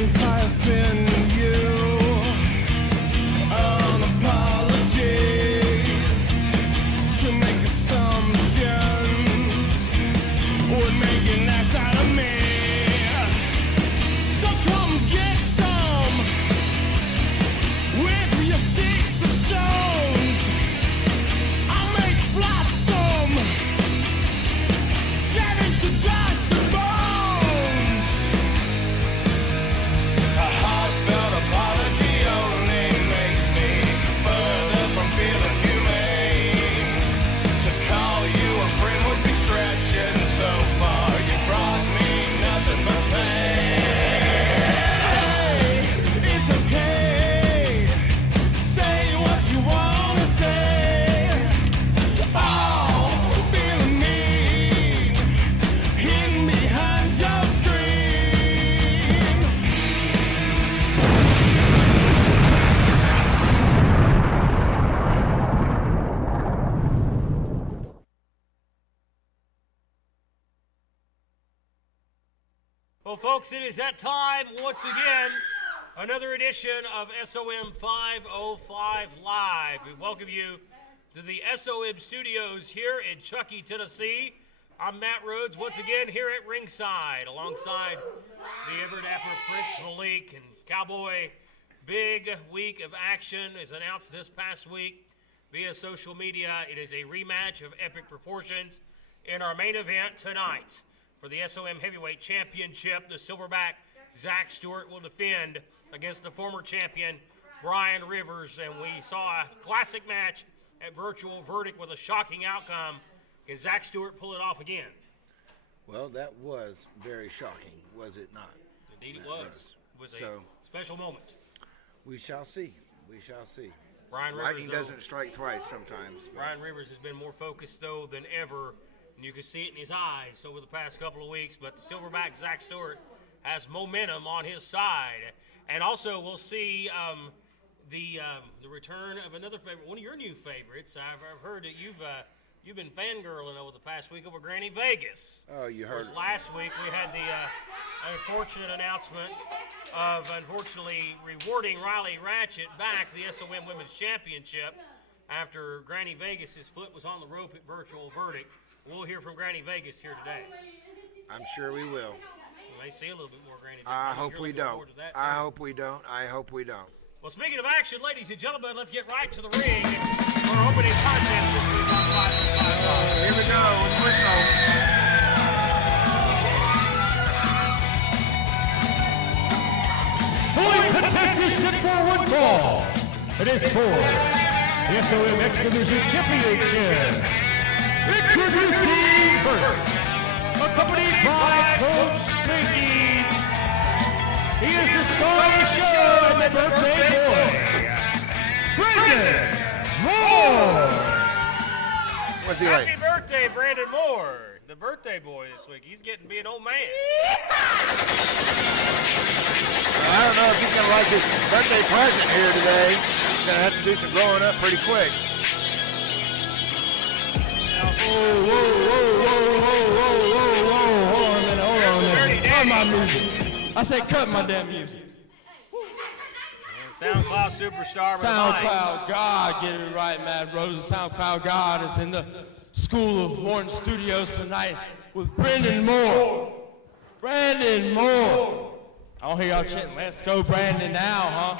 if I offend you. An apologies to make assumptions would make an ass out of me. So come get some with your sticks and stones. I'll make flotsam, scavenge the dust and bones. A heartfelt apology only makes me further from feeling humane. To call you a friend would be stretching so far. You brought me nothing but pain. Hey, it's okay. Say what you wanna say. Oh, feeling mean, hidden behind your screen. Well, folks, it is that time once again. Another edition of SOM 505 Live. We welcome you to the SOM studios here in Chuckey, Tennessee. I'm Matt Rhodes once again here at ringside alongside the ever-dapper Prince Malik. And Cowboy, big week of action is announced this past week via social media. It is a rematch of epic proportions in our main event tonight. For the SOM Heavyweight Championship, the Silverback Zach Stewart will defend against the former champion Brian Rivers. And we saw a classic match at Virtual Verdict with a shocking outcome. Can Zach Stewart pull it off again? Well, that was very shocking, was it not? Indeed it was. It was a special moment. We shall see. We shall see. Brian Rivers, Lightning doesn't strike twice sometimes. But Brian Rivers has been more focused, though, than ever. And you can see it in his eyes over the past couple of weeks. But the Silverback Zach Stewart has momentum on his side. And also we'll see the return of another favorite, one of your new favorites. I've heard that you've been fangirling over the past week over Granny Vegas. Oh, you heard. Of course, last week we had the unfortunate announcement of unfortunately rewarding Riley Ratchet back the SOM Women's Championship after Granny Vegas' foot was on the rope at Virtual Verdict. We'll hear from Granny Vegas here today. I'm sure we will. We may see a little bit more Granny Vegas. I hope we don't. I hope we don't. I hope we don't. Well, speaking of action, ladies and gentlemen, let's get right to the ring for our opening contest this week on 555. Here we go with the whistle. Fully contested set for one fall. It is for the SOM X Division Championship. Introducing first, accompanied by Coach Spanky. He is the star of the show and the birthday boy, Brandon Moore. What's he like? Happy birthday, Brandon Moore. The birthday boy this week. He's getting to be an old man. I don't know if he's going to like his birthday present here today. He's going to have to do some growing up pretty quick. Hold on a minute. Cut my music. I said cut my damn music. SoundCloud superstar. SoundCloud God, get it right, Matt Rose. SoundCloud God is in the School of Morton studios tonight with Brandon Moore. Brandon Moore. I don't hear y'all chanting, let's go Brandon now, huh?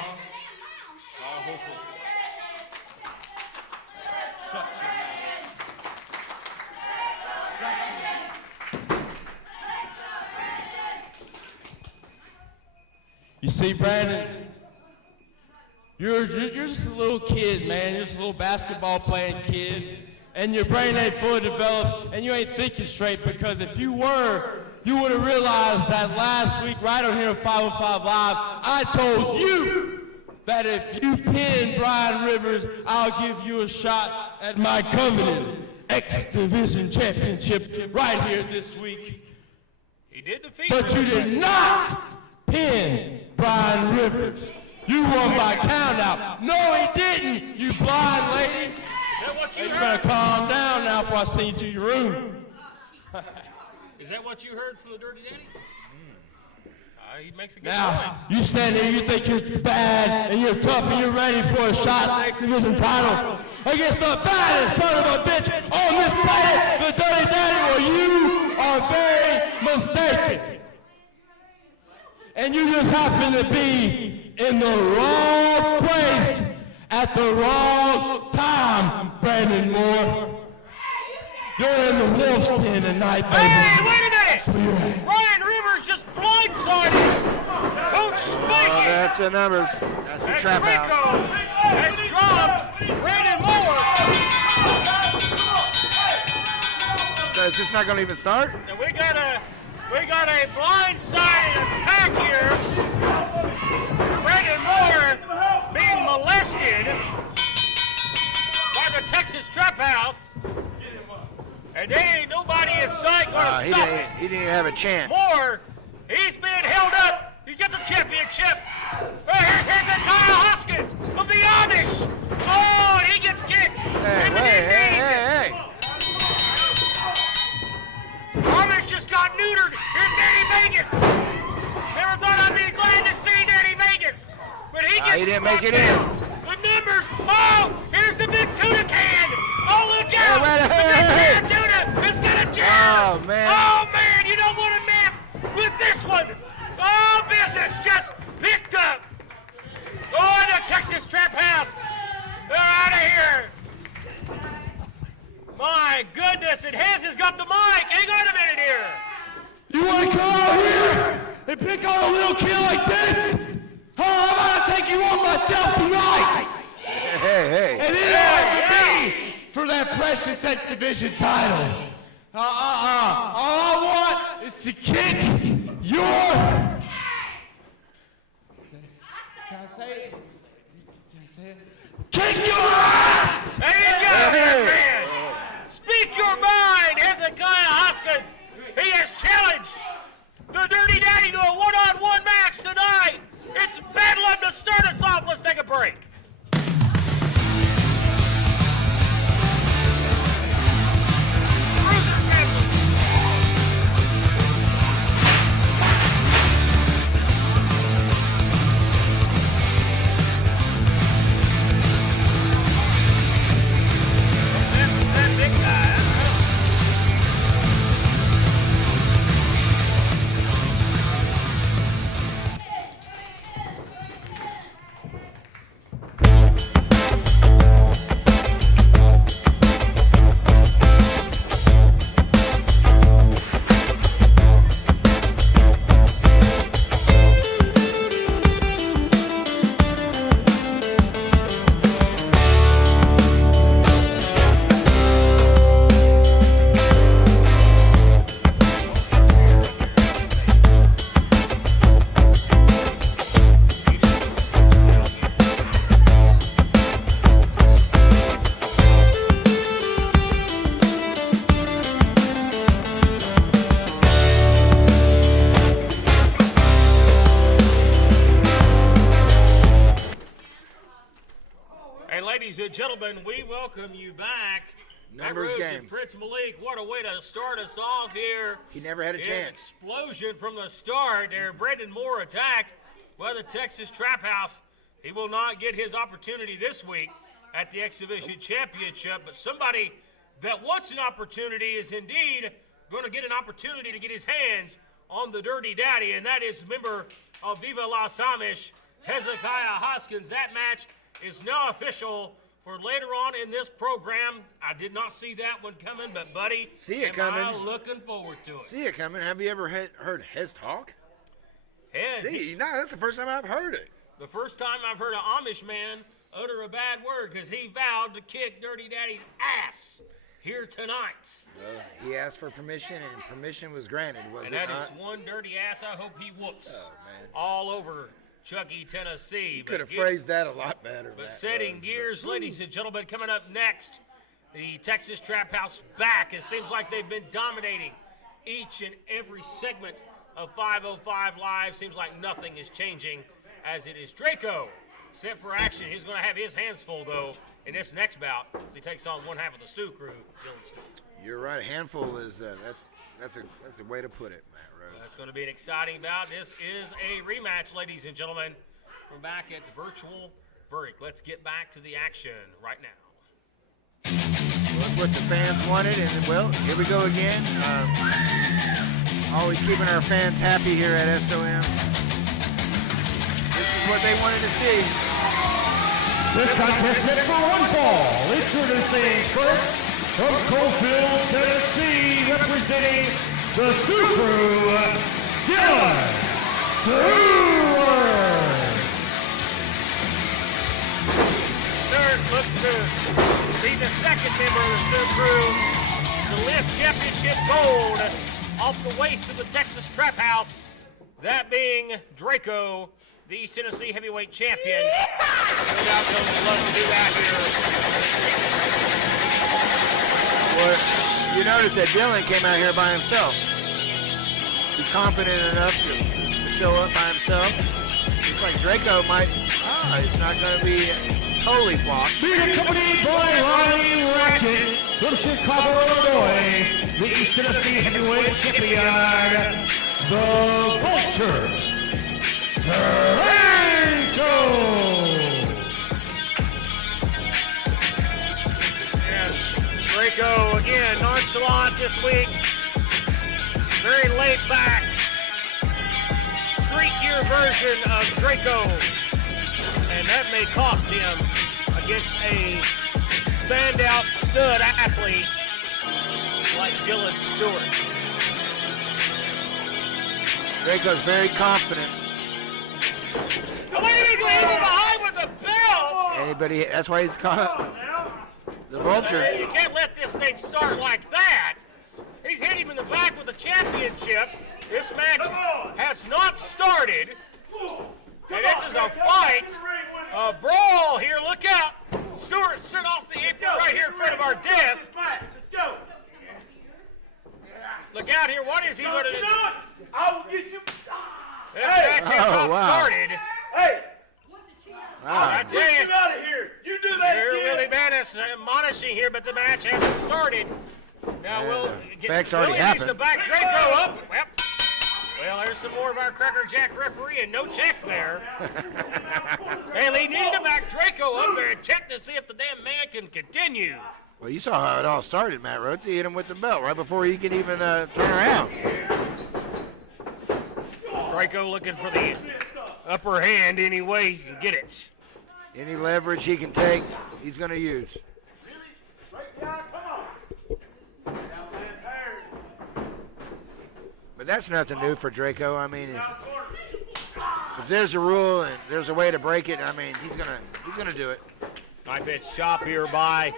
You see, Brandon, you're just a little kid, man. You're just a little basketball playing kid, and your brain ain't fully developed, and you ain't thinking straight, because if you were, you would have realized that last week, right on here at 505 Live, I told you that if you pin Brian Rivers, I'll give you a shot at my coveted X Division Championship right here this week. He did defeat But you did not pin Brian Rivers. You won by countout. No, he didn't, you blind lady. Is that what you You heard? better calm down now before I send you to your room. Is that what you heard from the Dirty Daddy? He makes a good Now, point. you stand there, you think you're bad, and you're tough, and you're ready for a shot at the exhibition title against the baddest son of a bitch on this planet, the Dirty Daddy. Well, you are very mistaken. And you just happen to be in the wrong place at the wrong time, Brandon Moore. You're in the wolf's den tonight, baby. Hey, wait a That's where you're minute! at. Ryan Rivers just blindsided Coach Spanky. That's the numbers. That's the And trap Draco house. has dropped Brandon Moore. So is this not going to even start? And we got a blindsided attack here. Brandon Moore being molested by the Texas Trap House. And there ain't nobody in sight gonna He stop it. didn't even have a chance. Moore, he's being held up. He's got the championship. Here's Hezekiah Hoskins of the Amish. Oh, and he gets kicked. Hey, hey. Amish just got neutered. Here's Dirty Vegas. Never thought I'd be glad to see Dirty Vegas. But he gets He didn't make it in. The members. Oh, here's the big tuna can. Oh, look out. Hey, The big can tuna is going to jam. Oh, man. Oh, man, you don't want to mess with this one. Oh, business just picked up. Oh, the Texas Trap House. They're out of here. My goodness, and Hez has got the mic. Hang on a minute here. You want to come out here and pick on a little kid like this? I'm going to take you on myself tonight. Hey. And it ought to be for that precious X Division title. All I want is to kick your... Can I say it? Kick your ass! There you go, young man. Speak your mind, Hezekiah Hoskins. He has challenged the Dirty Daddy to a one-on-one match tonight. It's Bedlam to start us off. Let's take a break. Bruiser Bedlam. Mess with that big guy, huh? Ladies and gentlemen, we welcome you back. Numbers game. And Prince Malik, what a way to start us off here. He never had a chance. Explosion from the start there. Brandon Moore attacked by the Texas Trap House. He will not get his opportunity this week at the X Division Championship, but somebody that wants an opportunity is indeed going to get an opportunity to get his hands on the Dirty Daddy, and that is member of Viva Las Amish, Hezekiah Hoskins. That match is now official for later on in this program. I did not see that one coming, but buddy, See it am I coming. looking forward to it. See it coming. Have you ever heard Hez talk? Hez, See, no, that's the first time I've heard it. the first time I've heard an Amish man utter a bad word because he vowed to kick Dirty Daddy's ass here tonight. He asked for permission, and permission was granted, was And it that not? is one dirty ass I hope he whoops man. all over Chucky, Tennessee. You could have phrased that a lot better. But Matt setting Rhodes, gears, ladies and gentlemen, coming up next, the Texas Trap House back. It seems like they've been dominating each and every segment of 505 Live. Seems like nothing is changing as it is Draco set for action. He's going to have his hands full, though, in this next bout as he takes on one half of the Stew crew, Dylan Stewart. You're right. Handful is that's a way to put it, Matt Rhodes. It's going to be an exciting bout. This is a rematch, ladies and gentlemen. We're back at the virtual verdict. Let's get back to the action right now. Well, that's what the fans wanted, and well, here we go again. Always keeping our fans happy here at SOM. This is what they wanted to see. This contest set for one fall. Introducing first from Coalfield, Tennessee, representing the Stu Crew, Dylan Stewart. Stewart looks to be the second member of the Stu Crew to lift championship gold off the waist of the Texas Trap House, that being Draco, the East Tennessee heavyweight champion. No doubt Dylan would love to do that here. Well, you notice that Dylan came out here by himself. He's confident enough to show up by himself. Looks like Draco might, it's not going to be totally flopped. Being accompanied by Ronnie Ratchet from Chicago, Illinois, the East Tennessee heavyweight champion, the Vulture, Draco. And Draco, again, nonchalant this week. Very laid back. Streakier version of Draco. And that may cost him against a standout stud athlete like Dylan Stewart. Draco's very confident. Oh, wait a minute, leaving behind with the belt! Anybody, that's why he's caught the Vulture. You can't let this thing start like that. He's hit him in the back with the championship. This match has not started. And this is a fight, a brawl here. Look out. Stewart sent off the apron right here in front of our desk. Let's go. Look out here. What is he going to do? I will get you. This match has not started. Hey, I tell get you, you out of here. You do that they're again. really admonishing here, but the match hasn't started. Now we'll Facts already Willie needs to happened. back Draco up. Well, there's some more of our Cracker Jack referee and no check there. Hey, they need to back Draco up there and check to see if the damn man can continue. Well, you saw how it all started, Matt Rhodes. He hit him with the belt right before he could even turn around. Draco looking for the upper hand any way he can get it. Any leverage he can take, he's going to use. But that's nothing new for Draco. I mean, if there's a rule and there's a way to break it, I mean, he's gonna do it. Knife edge chop here by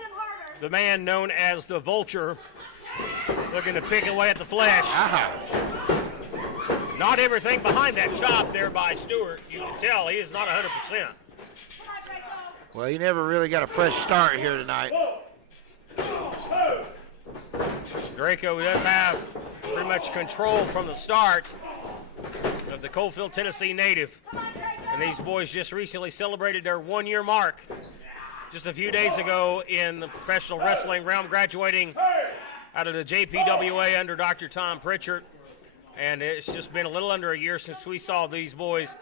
the man known as the Vulture, looking to pick away at the flesh. Not everything behind that chop there by Stewart. You can tell he is not 100%. Well, he never really got a fresh start here tonight. Draco does have pretty much control from the start of the Coalfield, Tennessee native. And these boys just recently celebrated their 1-year mark just a few days ago in the professional wrestling realm, graduating out of the JPWA under Dr. Tom Pritchard. And it's just been a little under a year since we saw these boys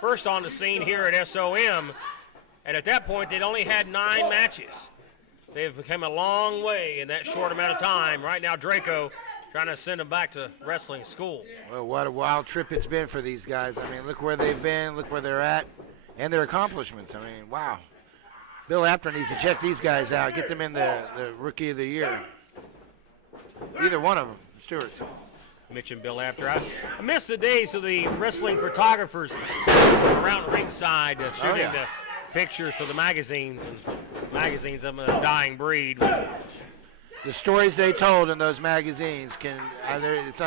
first on the scene here at SOM. And at that point, they'd only had 9 matches. They've come a long way in that short amount of time. Right now, Draco trying to send them back to wrestling school. Well, what a wild trip it's been for these guys. I mean, look where they've been, look where they're at, and their accomplishments. I mean, wow. Bill Apter needs to check these guys out, get them in the Rookie of the Year. Either one of them, Stewart. Mentioned Bill Apter. I miss the days of the wrestling photographers around ringside shooting the pictures for the magazines, and magazines of a dying breed. The stories they told in those magazines can, it's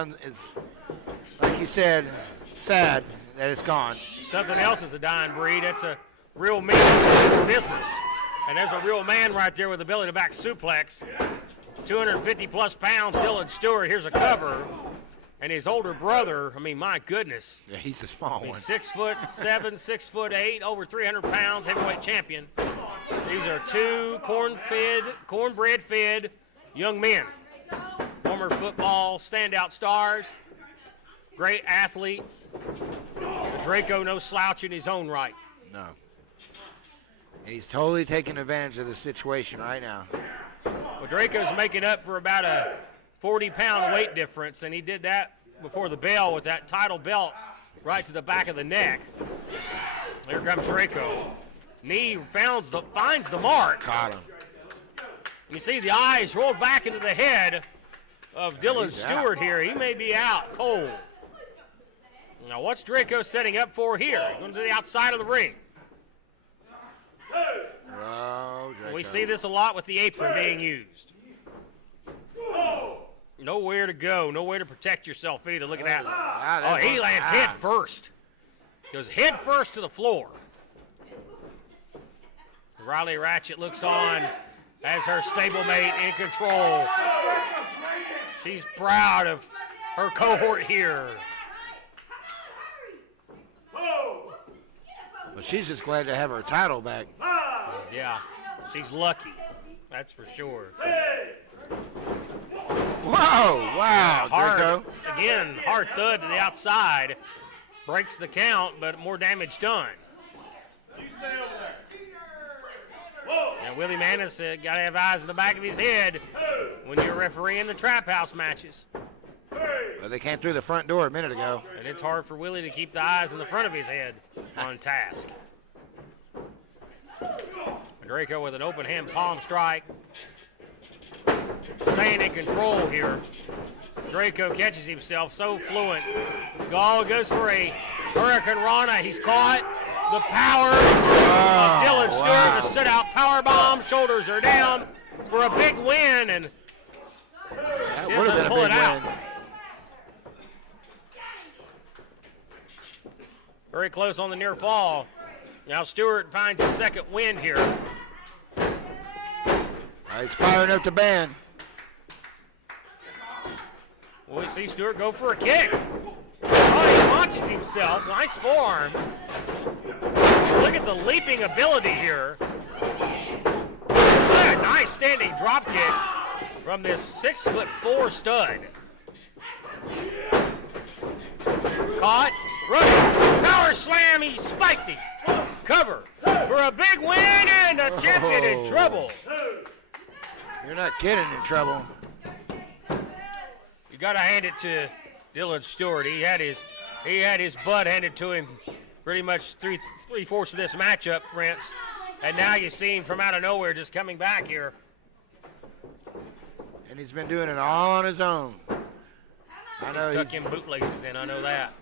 like you said, sad that it's gone. Something else is a dying breed. It's a real man in this business. And there's a real man right there with the ability to back suplex. 250 plus pounds, Dylan Stewart. Here's a cover. And his older brother, I mean, my goodness. Yeah, he's the small one. 6'7", 6'8", over 300 pounds, heavyweight champion. These are 2 cornbread-fed young men. Former football standout stars. great athletes. But Draco, no slouch in his own right. No. And he's totally taking advantage of the situation right now. Well, Draco's making up for about a 40-pound weight difference, and he did that before the bell with that title belt right to the back of the neck. Here comes Draco. Knee finds the mark. Caught him. You see the eyes rolled back into the head of Dylan Stewart here. He may be out cold. Now, what's Draco setting up for here? Going to the outside of the ring. Oh, Draco. We see this a lot with the apron being used. Nowhere to go, nowhere to protect yourself either. Look at that. Oh, he lands head first. Goes head first to the floor. Riley Ratchet looks on as her stablemate in control. She's proud of her cohort here. Well, she's just glad to have her title back. Yeah, she's lucky. That's for sure. Whoa, wow, Draco. Again, hard thud to the outside. Breaks the count, but more damage done. And Willie Manis got to have eyes in the back of his head when you're refereeing the trap house matches. Well, they came through the front door a minute ago. And it's hard for Willie to keep the eyes in the front of his head on task. Draco with an open hand palm strike. Staying in control here. Draco catches himself so fluent. Gall goes for a Hurricane Rana. He's caught. The power of Dylan Stewart, a sit-out power bomb. Shoulders are down for a big win, and that would have been a big win. Very close on the near fall. Now Stewart finds his second win here. He's firing up the band. Well, we see Stewart go for a kick. Oh, he launches himself. Nice forearm. Look at the leaping ability here. What a nice standing drop kick from this 6'4" stud. Caught. Running. Power slam. He spiked him. Cover for a big win, and the champion in trouble. You're not kidding, in trouble. You got to hand it to Dylan Stewart. He had his butt handed to him pretty much three-fourths of this matchup, Prince. And now you see him from out of nowhere just coming back here. And he's been doing it all on his own. I know he's stuck in bootlaces in, I know that.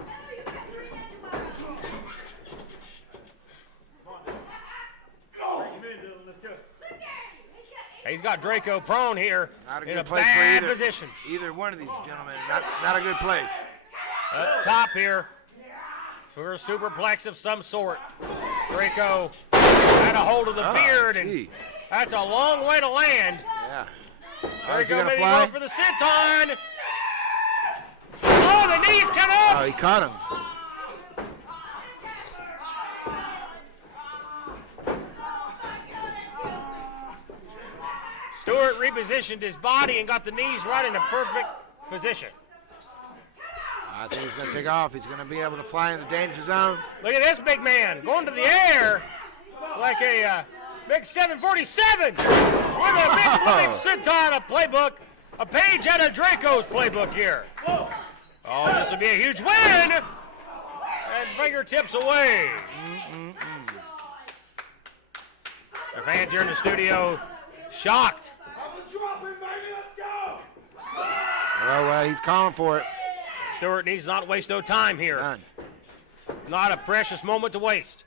He's got Draco prone here in a bad position. Either one of these gentlemen, not a good place. Up top here for a superplex of some sort. Draco had a hold of the beard, and that's a long way to land. Yeah. Draco maybe going for the senton. Oh, the knees come up. Oh, he caught him. Stewart repositioned his body and got the knees right in a perfect position. I think he's going to take off. He's going to be able to fly in the danger zone. Look at this big man going to the air like a big 747 with a big flipping senton, a playbook, a page out of Draco's playbook here. Oh, this will be a huge win. And fingertips away. The fans here in the studio shocked. Well, he's calling for it. Stewart needs to not waste no time here. None. Not a precious moment to waste.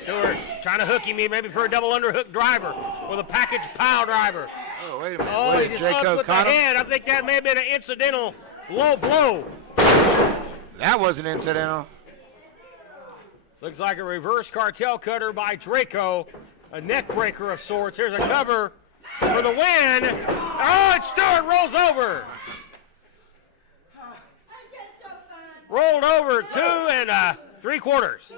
Stewart trying to hook him maybe for a double underhook driver with a package pile driver. Oh, wait a minute. Oh, he just Draco with the caught him? head. I think that may have been an incidental low blow. That wasn't incidental. Looks like a reverse cartel cutter by Draco. A neck breaker of sorts. Here's a cover for the win. Oh, and Stewart rolls over. Rolled over 2 3/4.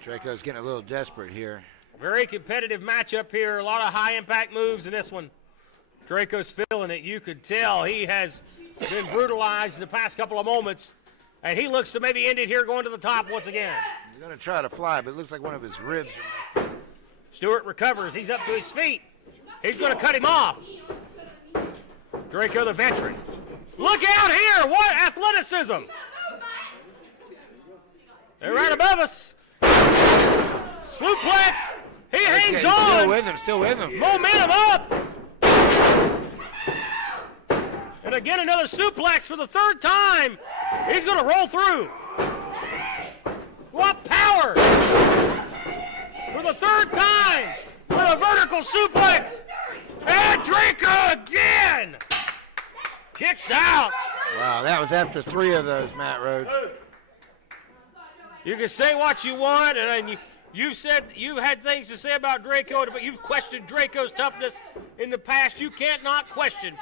Draco's getting a little desperate here. Very competitive matchup here. A lot of high impact moves in this one. Draco's feeling it. You could tell he has been brutalized in the past couple of moments, and he looks to maybe end it here going to the top once again. He's going to try to fly, but it looks like one of his ribs are messed up. Stewart recovers. He's up to his feet. He's going to cut him off. Draco, the veteran. Look out here. What athleticism. They're right above us. Suplex. He hangs on. Still with him. Momentum up. And again, another suplex for the third time. He's going to roll through. What power. For the third time. With a vertical suplex. And Draco again. Kicks out. Wow, that was after 3 of those, Matt Rhodes. You can say what you want, and you said you had things to say about Draco, but you've questioned Draco's toughness in the past. You can't not question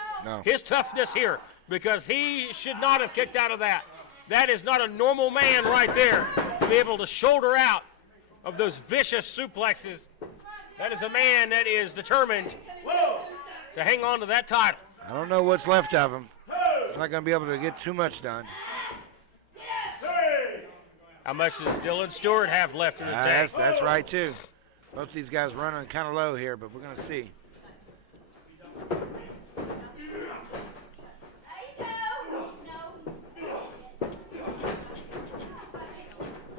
his toughness here, because he should not have kicked out of that. That is not a normal man right there to be able to shoulder out of those vicious suplexes. That is a man that is determined to hang on to that title. I don't know what's left of him. He's not going to be able to get too much done. How much does Dylan Stewart have left in the tank? That's right, too. Both these guys running kind of low here, but we're going to see.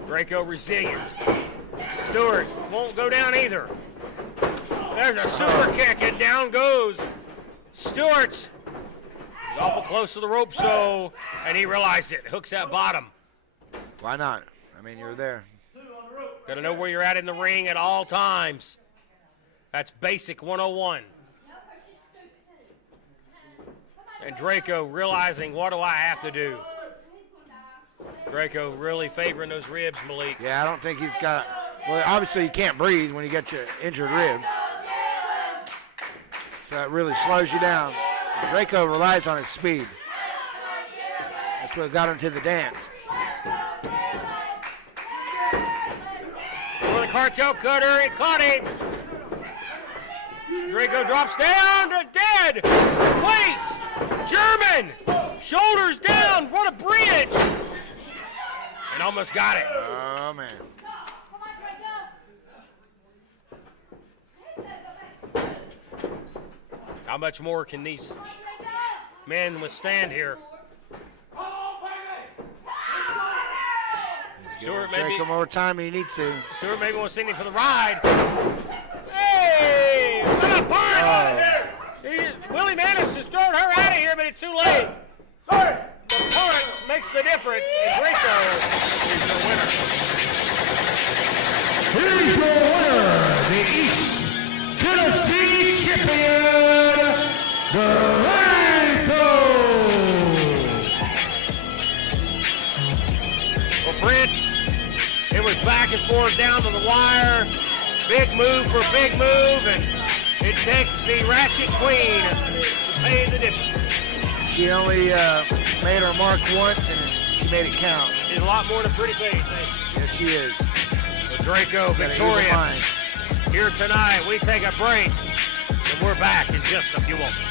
Draco resilience. Stewart won't go down either. There's a super kick, and down goes Stewart. He's awful close to the rope, and he realized it. Hooks that bottom. Why not? I mean, you're there. Got to know where you're at in the ring at all times. That's basic 101. And Draco realizing, what do I have to do? Draco really favoring those ribs, Malik. Yeah, I don't think he's got. Well, obviously you can't breathe when you get your injured rib. So that really slows you down. Draco relies on his speed. That's what got him to the dance. For the cartel cutter, it caught him. Draco drops down to dead. Wait, German, shoulders down. What a bridge. And almost got it. Oh, man. How much more can these men withstand here? Stewart Draco more time than he needs to. Stewart maybe wants to send him for the ride. Hey! What a punch! Willie Manis has thrown her out of here, but it's too late. The punch makes the difference, and Draco is the winner. Here's your winner, the East Tennessee champion, Draco. Well, Prince, it was back and forth down to the wire. Big move for big move, and it takes the Ratchet Queen to pay the difference. She only made her mark once, and she made it count. She's a lot more than a pretty face, eh? Yes, she is. With Draco victorious here tonight. We take a break, and we're back in just a few moments.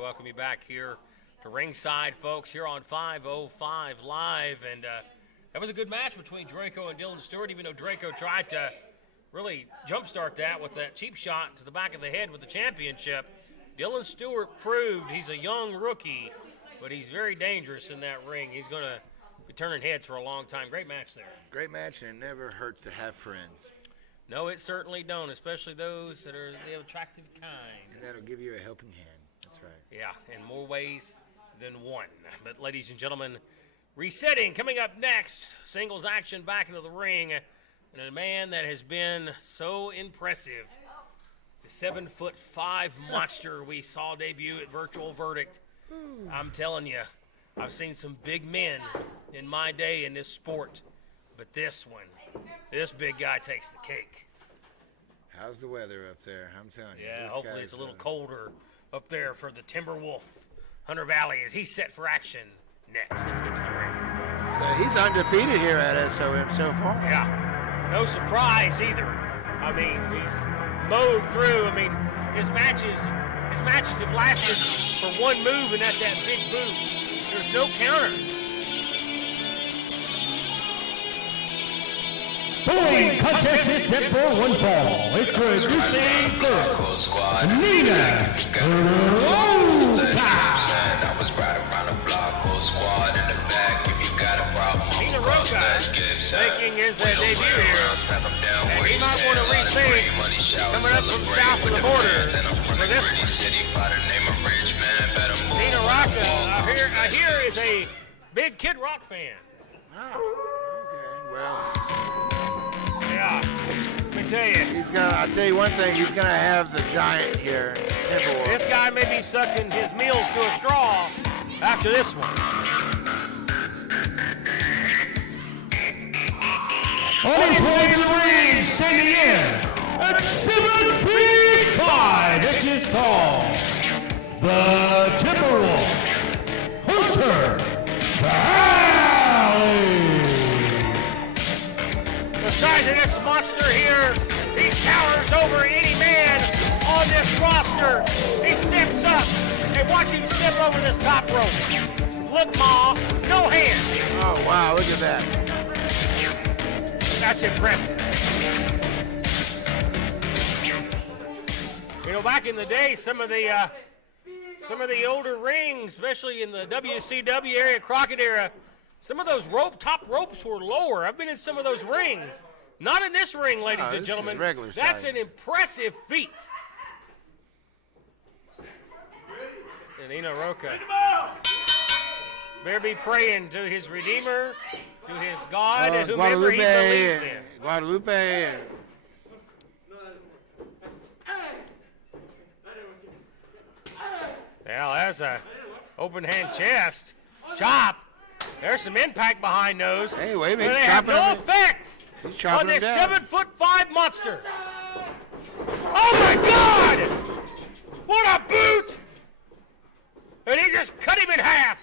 Welcome you back here to ringside, folks, here on 505 Live. And that was a good match between Draco and Dylan Stewart, even though Draco tried to really jumpstart that with that cheap shot to the back of the head with the championship. Dylan Stewart proved he's a young rookie, but he's very dangerous in that ring. He's going to be turning heads for a long time. Great match there. Great match, and it never hurts to have friends. No, it certainly don't, especially those that are the attractive kind. And that'll give you a helping hand. That's right. Yeah, in more ways than one. But ladies and gentlemen, Resetting, coming up next, singles action back into the ring, and a man that has been so impressive. The 7'5" monster we saw debut at Virtual Verdict. I'm telling you, I've seen some big men in my day in this sport, but this big guy takes the cake. How's the weather up there? I'm telling you. Yeah, hopefully it's a little colder up there for the Timberwolf. Hunter Valley, as he's set for action next. Let's get to the ring. So he's undefeated here at SOM so far. Yeah, no surprise either. I mean, he's mowed through. I mean, his matches have lasted for one move, and that's that big boot. There's no counter. Following contest is set for one fall. Introducing first, Nina Roca. Nina Roca making his debut here. And he might want to rethink coming up from south of the border for this one. Nina Roca, I hear, is a big Kid Rock fan. Oh, okay, well. Yeah, let me tell you. I'll tell you one thing, he's going to have the giant here, Timberwolf. This guy may be sucking his meals through a straw after this one. On his way to the ring, standing in at 7 feet 5 inches tall, the Timberwolf, Hunter Valley. The size of this monster here, he towers over any man on this roster. He steps up, and watch him step over this top rope. Look, Ma, no hands. Oh, wow, look at that. That's impressive. You know, back in the day, some of the older rings, especially in the WCW area, Crockett era, some of those top ropes were lower. I've been in some of those rings. Not in this ring, ladies and gentlemen. That's an impressive feat. And Nina Roca better be praying to his Redeemer, to his God, and whomever he believes in. Guadalupe. Well, that's a open hand chest. Chop. There's some impact behind those. Hey, wait a minute. But they have no effect on this 7'5" monster. Oh my God! What a boot! And he just cut him in half.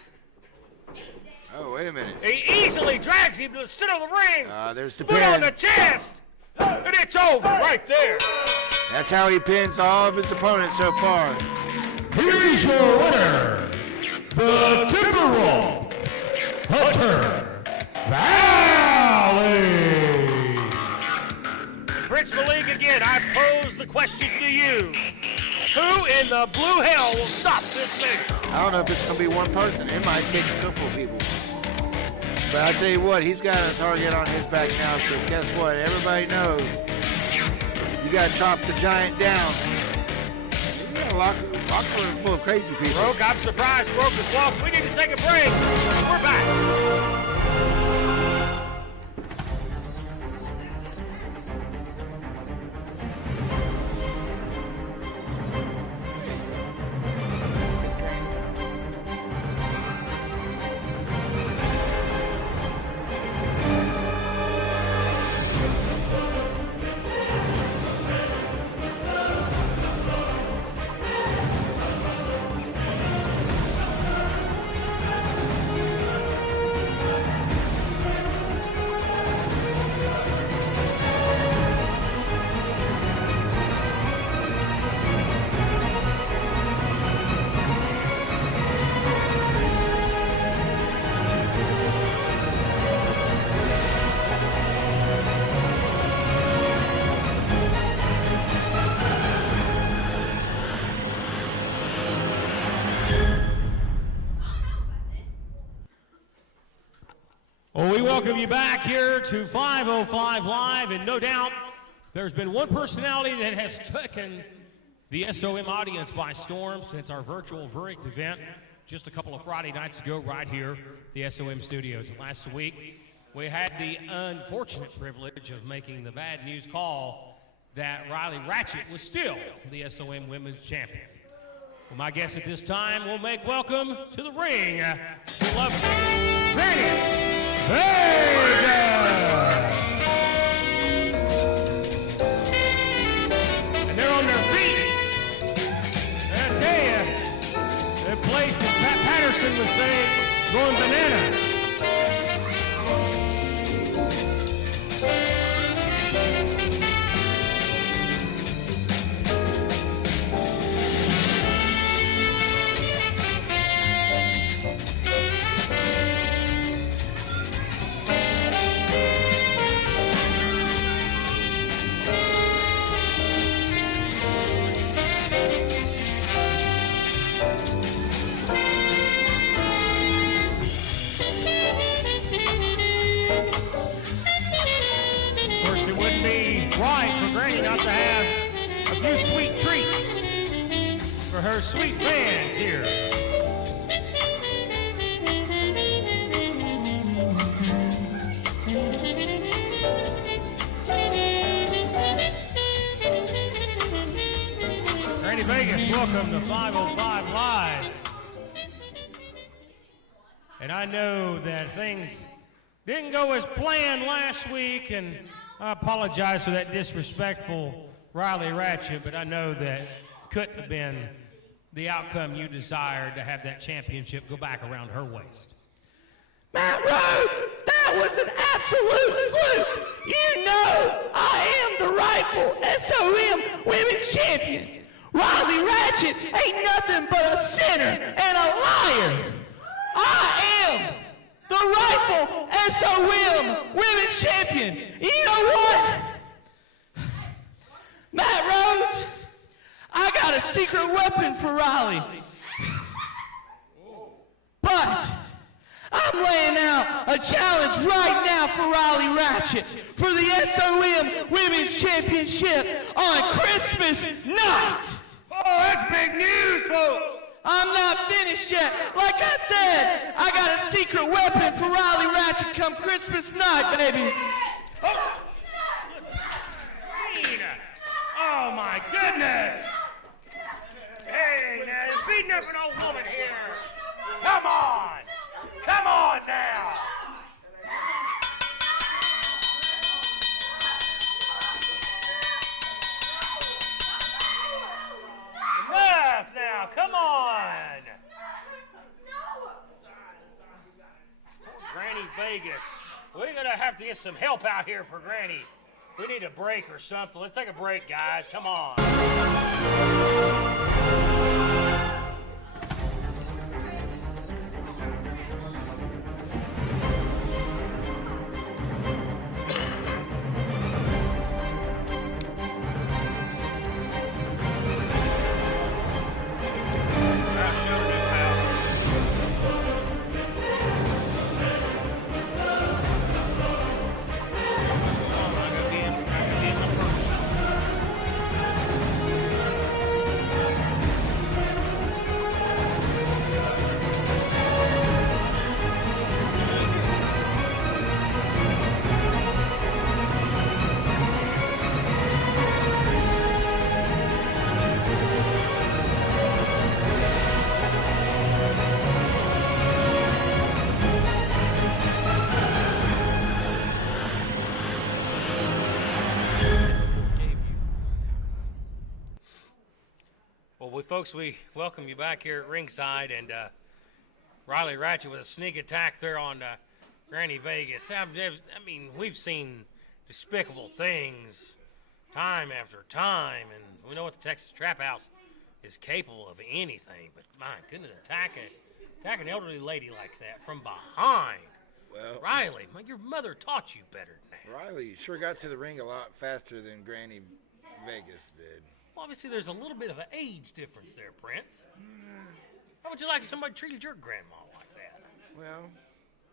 Oh, wait a minute. He easily drags him to the center of the ring. There's the Put pin. on the chest. And it's over right there. That's how he pins all of his opponents so far. Here's your winner, the Timberwolf, Hunter Valley. Prince Malik again, I pose the question to you. Who in the blue hell will stop this man? I don't know if it's going to be one person. It might take a couple of people. But I'll tell you what, he's got a target on his back now because guess what? Everybody knows you got to chop the giant down. You got a locker room full of crazy people. Roke, I'm surprised Roke is walking. We need to take a break. We're back. Well, we welcome you back here to 505 Live, and no doubt there's been one personality that has taken the SOM audience by storm since our virtual verdict event. just a couple of Friday nights ago right here at the SOM studios. And last week, we had the unfortunate privilege of making the bad news call that Riley Ratchet was still the SOM Women's Champion. Well, my guest at this time will make welcome to the ring, the lovely Granny Vega! And they're on their feet. And I tell you, the place, as Pat Patterson would say, going banana. Not to have a few sweet treats for her sweet fans here. Granny Vegas, welcome to 505 Live. And I know that things didn't go as planned last week, and I apologize for that disrespectful Riley Ratchet, but I know that couldn't have been the outcome you desired to have that championship go back around her waist. Matt Rhodes, that was an absolute fluke. You know I am the rightful SOM Women's Champion. Riley Ratchet ain't nothing but a sinner and a liar. I am the rightful SOM Women's Champion. You know what? Matt Rhodes, I got a secret weapon for Riley. But I'm laying out a challenge right now for Riley Ratchet for the SOM Women's Championship on Christmas night. Oh, that's big news, folks. I'm not finished yet. Like I said, I got a secret weapon for Riley Ratchet come Christmas night, baby. Oh, my goodness. Hey, now, you're beating up an old woman here. Come on. Come on now. Enough now. Come on. Granny Vegas. We're going to have to get some help out here for Granny. We need a break or something. Let's take a break, guys. Come on. Folks, we welcome you back here at ringside, and Riley Ratchet with a sneak attack there on Granny Vegas. I mean, we've seen despicable things time after time, and we know what the Texas Trap House is capable of anything, but my goodness, attack an elderly lady like that from behind. Well, Riley, your mother taught you better than that. Riley sure got to the ring a lot faster than Granny Vegas did. Well, obviously, there's a little bit of an age difference there, Prince. How would you like if somebody treated your grandma like that? Well,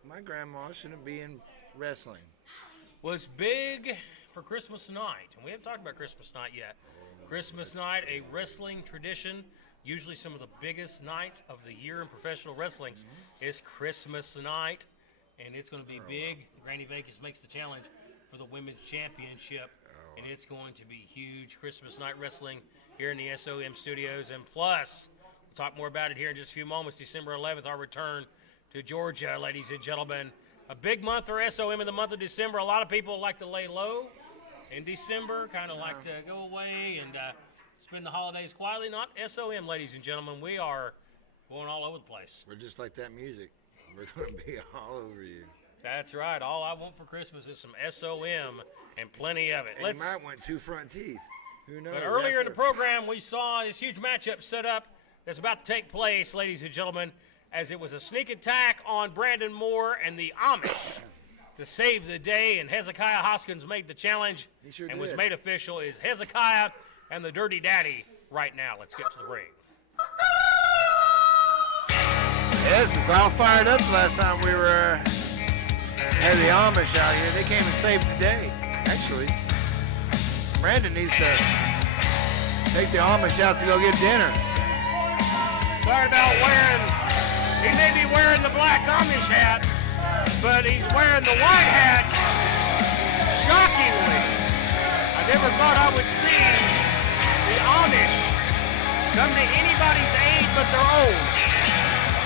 my grandma shouldn't be in wrestling. Well, it's big for Christmas night, and we haven't talked about Christmas night yet. Christmas night, a wrestling tradition usually some of the biggest nights of the year in professional wrestling, is Christmas night, and it's going to be big. Granny Vegas makes the challenge for the Women's Championship, and it's going to be huge. Christmas night wrestling here in the SOM studios, and plus, we'll talk more about it here in just a few moments. December 11th, our return to Georgia, ladies and gentlemen. A big month for SOM in the month of December. A lot of people like to lay low in December, kind of like to go away and spend the holidays quietly. Not SOM, ladies and gentlemen. We are going all over the place. We're just like that music. We're going to be all over you. That's right. All I want for Christmas is some SOM and plenty of it. And you might want 2 front teeth. Who knows? But earlier in the program, we saw this huge matchup set up that's about to take place, ladies and gentlemen, as it was a sneak attack on Brandon Moore and the Amish to save the day, and Hezekiah Hoskins made the challenge and was made official. Is Hezekiah and the Dirty Daddy right now. Let's get to the ring. Hez was all fired up last time we were had the Amish out here. They came and saved the day, actually. Brandon needs to take the Amish out to go get dinner. Sorry about he may be wearing the black Amish hat, but he's wearing the white hat. Shockingly, I never thought I would see the Amish come to anybody's aid but their own.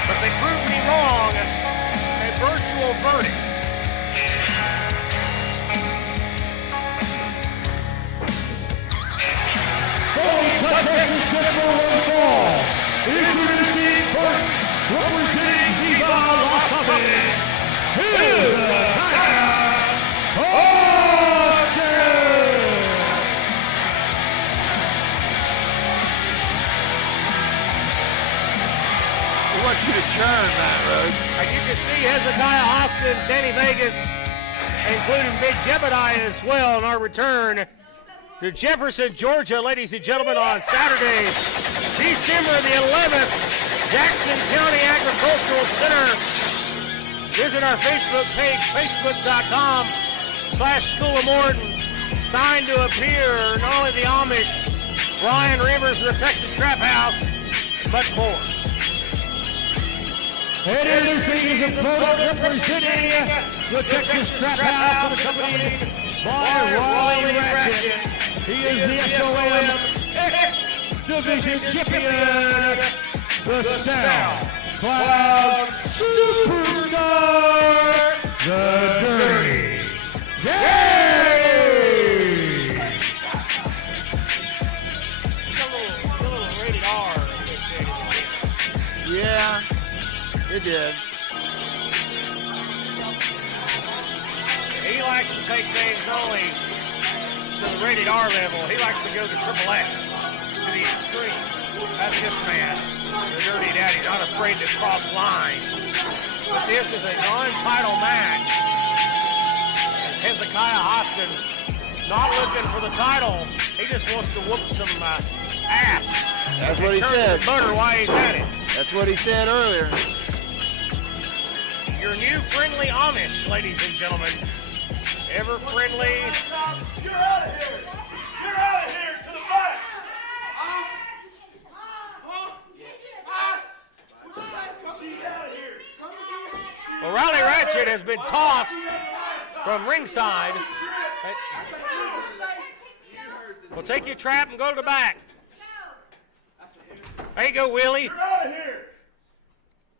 But they proved me wrong. A virtual verdict. Texas Central Fall. Introducing first, representing Viva La Company, Hezekiah Hoskins. We want you to churn that, Rose. And you can see Hezekiah Hoskins, Danny Vegas, including Big Jebediah as well in our return to Jefferson, Georgia, ladies and gentlemen, on Saturday, December the 11th, Jackson County Agricultural Center. Visit our Facebook page, facebook.com/School of Morton. Signed to appear, not only the Amish, Brian Rivers of the Texas Trap House, much more. And introducing his opponent, representing the Texas Trap House, and accompanied by Riley Ratchet. He is the SOM X-Division Champion, the South Cloud Superstar, the Dirty Daddy. A little rated R. Yeah, it did. He likes to take things only to the rated R level. He likes to go to triple X, to the extreme. That's this man, the Dirty Daddy, not afraid to cross lines. But this is a non-title match. Hezekiah Hoskins not looking for the title. He just wants to whoop some ass. That's what he said. Butter while he's at it. That's what he said earlier. Your new friendly Amish, ladies and gentlemen. Ever friendly. You're out of here! You're out of here to the back! She's out of here! Well, Riley Ratchet has been tossed from ringside. Well, take your trap and go to the back. There you go, Willie. You're out of here!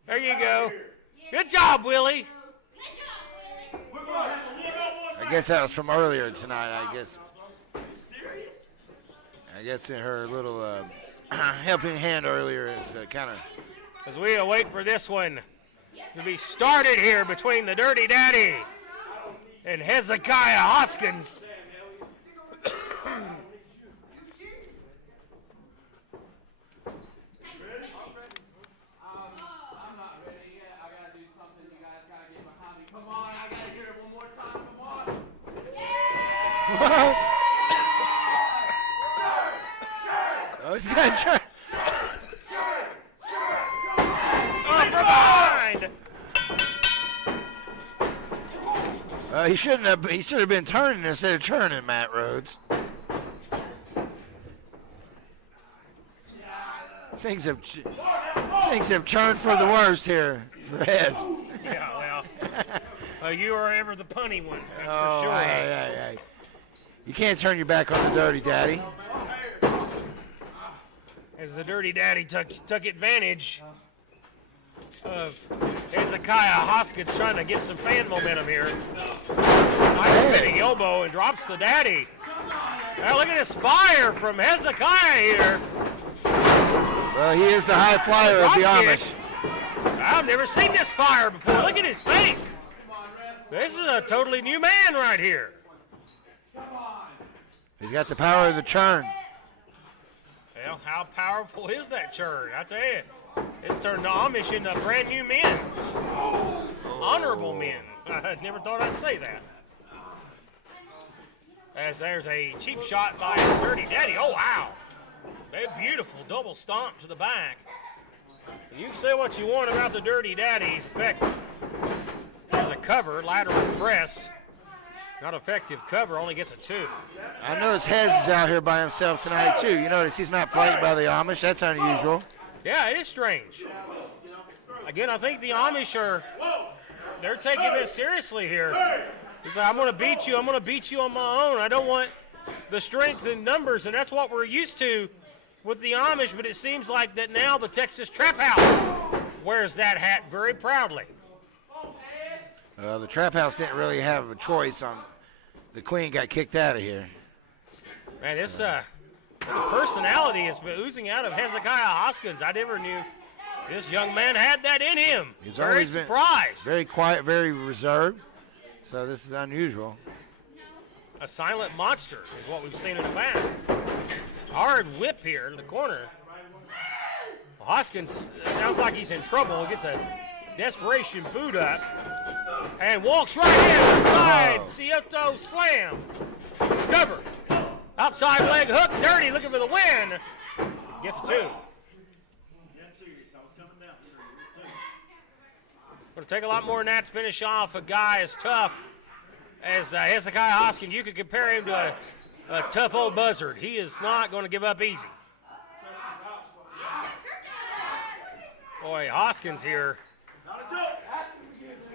There you go. Good job, Willie. We're going to have to look up one I guess that was from earlier tonight, I guess. I guess in her little helping hand earlier is kind of... As we await for this one to be started here between the Dirty Daddy and Hezekiah Hoskins. Oh, he's got to try. Oh, from behind. He shouldn't have. He should have been turning instead of churning, Matt Rhodes. Things have turned for the worst here for Hez. Yeah, well, you are ever the punny one, that's Oh, for sure. hey. You can't turn your back on the Dirty Daddy. As the Dirty Daddy took advantage of Hezekiah Hoskins trying to get some fan momentum here. Nice spinning elbow and drops the Daddy. Now look at this fire from Hezekiah here. Well, he is the high flyer of the Drop kick. Amish. I've never seen this fire before. Look at his face. This is a totally new man right here. He's got the power of the churn. Well, how powerful is that churn? I tell you, it's turned the Amish into brand new men. Honorable men. I never thought I'd say that. As there's a cheap shot by Dirty Daddy. Oh, wow. A beautiful double stomp to the back. You can say what you want about the Dirty Daddy. He's effective. There's a cover, lateral press. Not effective cover, only gets a 2. I notice Hez is out here by himself tonight, too. You notice he's not flanked by the Amish. That's unusual. Yeah, it is strange. Again, I think the Amish they're taking this seriously here. He's like, I'm going to beat you. I'm going to beat you on my own. I don't want the strength in numbers, and that's what we're used to with the Amish, but it seems like that now the Texas Trap House wears that hat very proudly. The Trap House didn't really have a choice on the Queen got kicked out of here. Man, this the personality has been oozing out of Hezekiah Hoskins. I never knew this young man had that in him. He's very always been surprised. very quiet, very reserved. So this is unusual. A silent monster is what we've seen in the past. Hard whip here to the corner. Hoskins sounds like he's in trouble. He gets a desperation boot up and walks right in inside. Cioto slam. Cover. Outside leg hook. Dirty looking for the win. Gets a 2. Going to take a lot more than that to finish off a guy as tough as Hezekiah Hoskins. You could compare him to a tough old buzzard. He is not going to give up easy. Boy, Hoskins here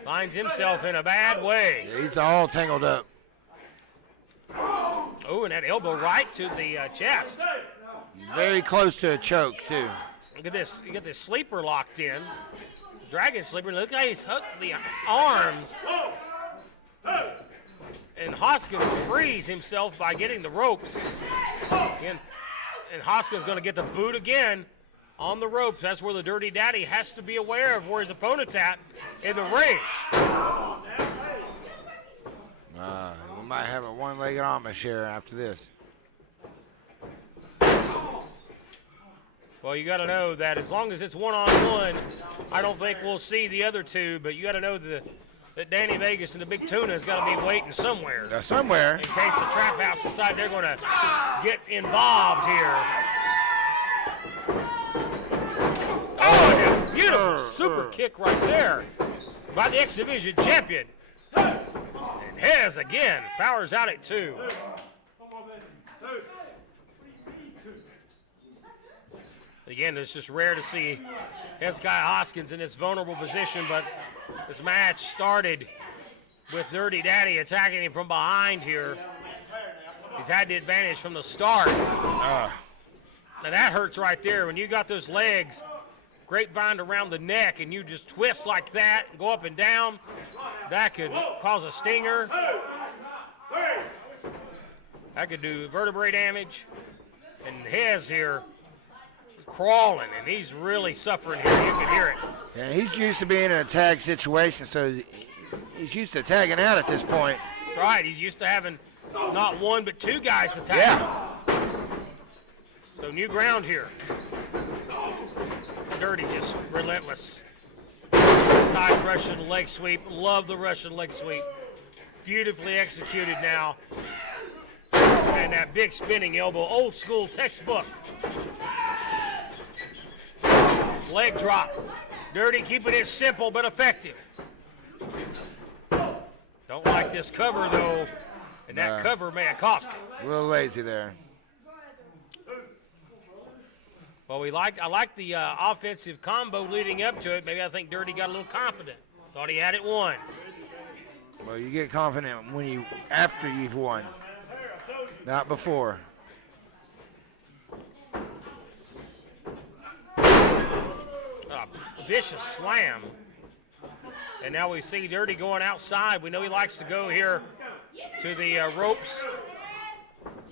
finds himself in a bad way. Yeah, he's all tangled up. Oh, and that elbow right to the chest. Very close to a choke, too. Look at this. You got this sleeper locked in. Dragon sleeper. Look how he's hooked the arms. And Hoskins frees himself by getting the ropes. Again, and Hoskins going to get the boot again on the ropes. That's where the Dirty Daddy has to be aware of where his opponent's at in the ring. We might have a one-legged Amish here after this. Well, you got to know that as long as it's one-on-one, I don't think we'll see the other two, but you got to know that Danny Vegas and the Big Tuna has got to be waiting somewhere. Somewhere. In case the Trap House decide they're going to get involved here. Oh, beautiful super kick right there by the X-Division champion. And Hez again powers out at 2. Again, it's just rare to see Hezekiah Hoskins in this vulnerable position, but this match started with Dirty Daddy attacking him from behind here. He's had the advantage from the start. Now that hurts right there when you got those legs grapevine around the neck and you just twist like that and go up and down. That could cause a stinger. That could do vertebrae damage. And Hez here crawling, and he's really suffering here. You can hear it. Yeah, he's used to being in a tag situation, so he's used to tagging out at this point. That's right. He's used to having not one but 2 guys to tag. Yeah. So new ground here. Dirty, just relentless. Side Russian leg sweep. Love the Russian leg sweep. Beautifully executed now. And that big spinning elbow, old school textbook. Leg drop. Dirty keeping it simple but effective. Don't like this cover though. And that cover may have cost him. A little lazy there. Well, I like the offensive combo leading up to it. Maybe I think Dirty got a little confident. Thought he had it won. Well, you get confident after you've won, not before. Vicious slam. And now we see Dirty going outside. We know he likes to go here to the ropes.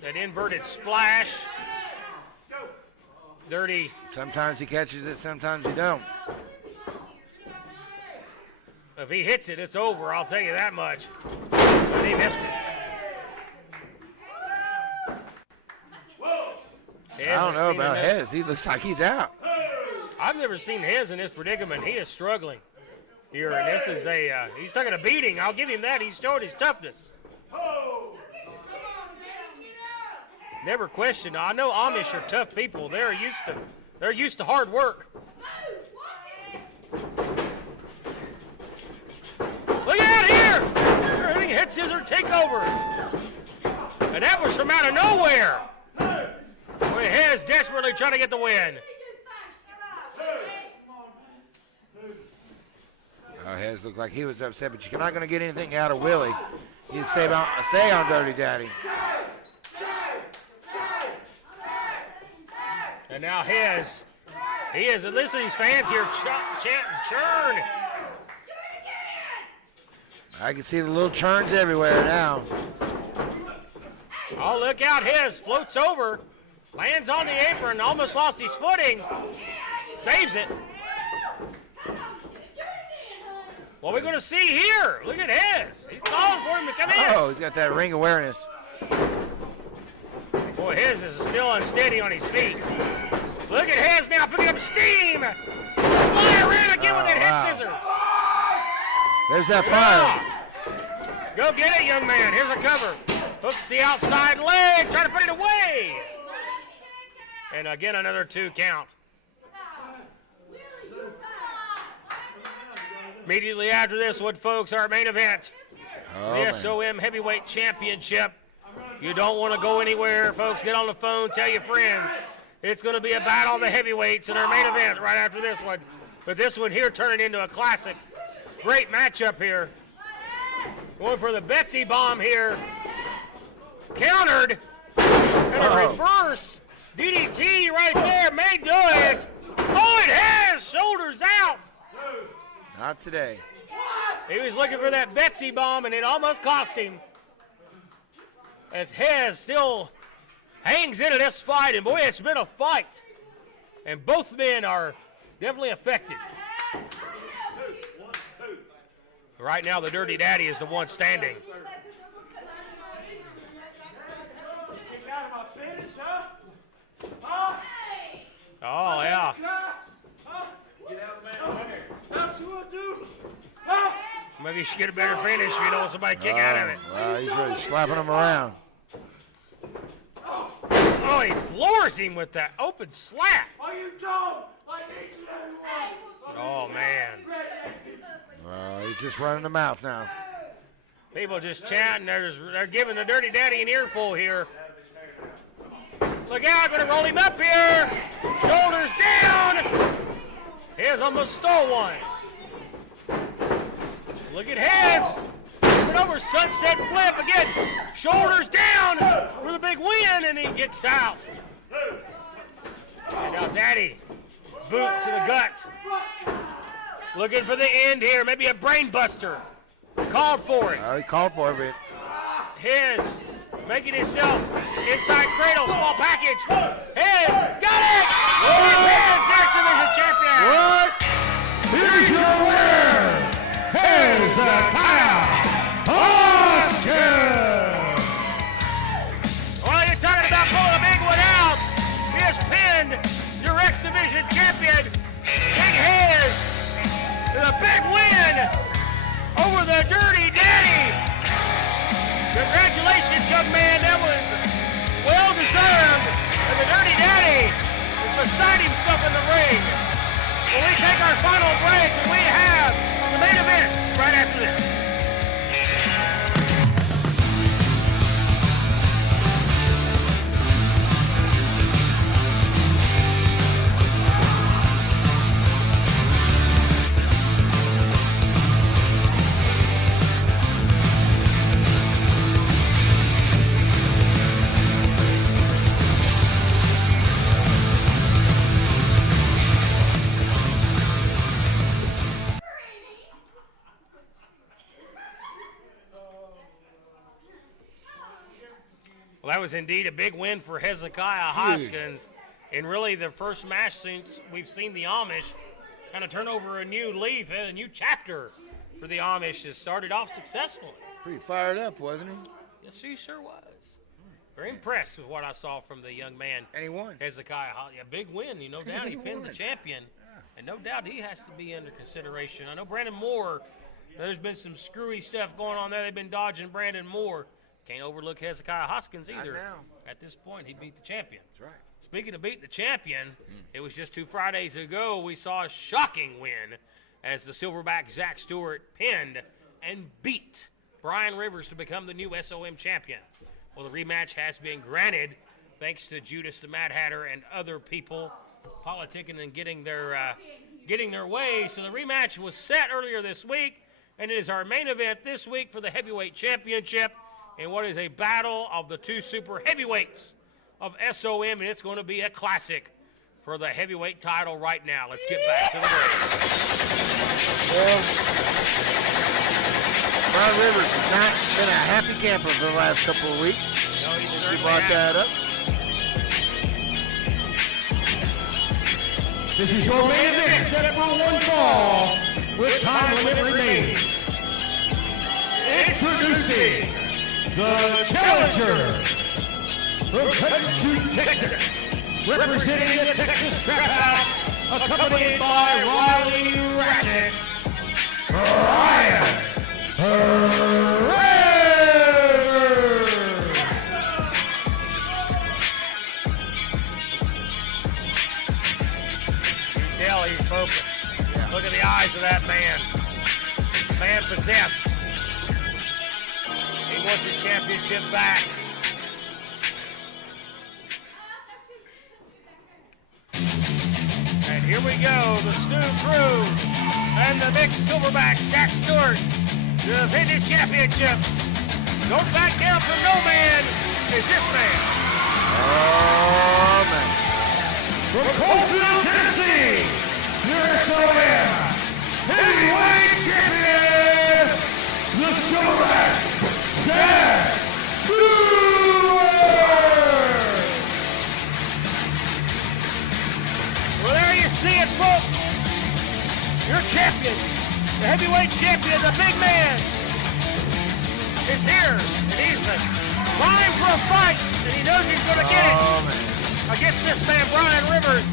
That inverted splash. Dirty. Sometimes he catches it, sometimes he don't. If he hits it, it's over. I'll tell you that much. But he missed it. I don't know about Hez. He looks like he's out. I've never seen Hez in this predicament. He is struggling here, and this is he's taking a beating. I'll give him that. He's showing his toughness. Never questioned. I know Amish are tough people. They're used to hard work. Look out here! They're hitting head scissor takeover. And that was from out of nowhere. Boy, Hez desperately trying to get the win. Hez looked like he was upset, but you're not going to get anything out of Willie. You stay on Dirty Daddy. And now Hez, listen to these fans here chanting churn. I can see the little churns everywhere now. Oh, look out, Hez floats over, lands on the apron, almost lost his footing, saves it. What are we going to see here? Look at Hez. He's calling for him to come in. Oh, he's got that ring awareness. Boy, Hez is still unsteady on his feet. Look at Hez now picking up steam. Fire in again with that head scissor. There's that fire. Go get it, young man. Here's a cover. Hooks the outside leg, trying to put it away. And again, another 2 count. Immediately after this one, folks, our main event, the SOM Heavyweight Championship. You don't want to go anywhere, folks. Get on the phone, tell your friends. It's going to be a battle of the heavyweights in our main event right after this one. But this one here turning into a classic. Great matchup here. Going for the Betsy bomb here. Countered. And a reverse DDT right there may do it. Oh, it has. Shoulders out. Not today. He was looking for that Betsy bomb, and it almost cost him. As Hez still hangs into this fight, and boy, it's been a fight. And both men are definitely affected. Right now, the Dirty Daddy is the one standing. Oh, yeah. Maybe you should get a better finish if you don't want somebody to kick out of it. Well, he's really slapping him around. Oh, he floors him with that open slap. Are you dumb? Like each and every one. Oh, man. Well, he's just running the mouth now. People just chanting. They're giving the Dirty Daddy an earful here. Look out, going to roll him up here. Shoulders down. Hez almost stole one. Look at Hez. Moving over, sunset flip again. Shoulders down for the big win, and he gets out. And now Daddy, boot to the gut. Looking for the end here, maybe a brain buster. Called for it. He called for it. Hez making himself inside cradle, small package. Hez got it! Hez, X Division champion. What? Here's your winner, Hezekiah Hoskins. Well, you're talking about pulling a big one out. He has pinned your X Division champion, Big Hez, with a big win over the Dirty Daddy. Congratulations, young man. That was well deserved. And the Dirty Daddy is beside himself in the ring. When we take our final break, and we have the main event right after this. Well, that was indeed a big win for Hezekiah Hoskins. And really the first match since we've seen the Amish kind of turn over a new leaf, a new chapter for the Amish has started off successfully. Pretty fired up, wasn't he? Yes, he sure was. Very impressed with what I saw from the young man. And he won. Hezekiah, a big win, no doubt. He pinned the champion. And no doubt he has to be under consideration. I know Brandon Moore, there's been some screwy stuff going on there. They've been dodging Brandon Moore. Can't overlook Hezekiah Hoskins either. At this point, he beat the champion. That's right. Speaking of beating the champion, it was just 2 Fridays ago we saw a shocking win as the Silverback Zach Stewart pinned and beat Brian Rivers to become the new SOM champion. Well, the rematch has been granted thanks to Judas the Mad Hatter and other people politicking and getting their way. So the rematch was set earlier this week, and it is our main event this week for the heavyweight championship in what is a battle of the 2 super heavyweights of SOM, and it's going to be a classic for the heavyweight title right now. Let's get back to the ring. Well, Brian Rivers has not been a happy camper for the last couple of weeks. No, He brought that up. This is your main event, set for 1 fall, with time limit remaining. Introducing the challenger from Cotton, Texas, representing the Texas Trap House, accompanied by Riley Ratchet, Brian Rivers. You can tell he's focused. Look at the eyes of that man. Man possessed. He wants his championship back. And here we go, the Stu Crew and the big silverback, Zach Stewart, to defend his championship. Don't back down from no man is this man. Oh, man. From Coalfield, Tennessee, your SOM heavyweight champion, the Silverback, Zach Stewart. Well, there you see it, folks. Your champion, the heavyweight champion, the big man, is here. And he's vying for a fight, and he knows he's going to get it against this man, Brian Rivers.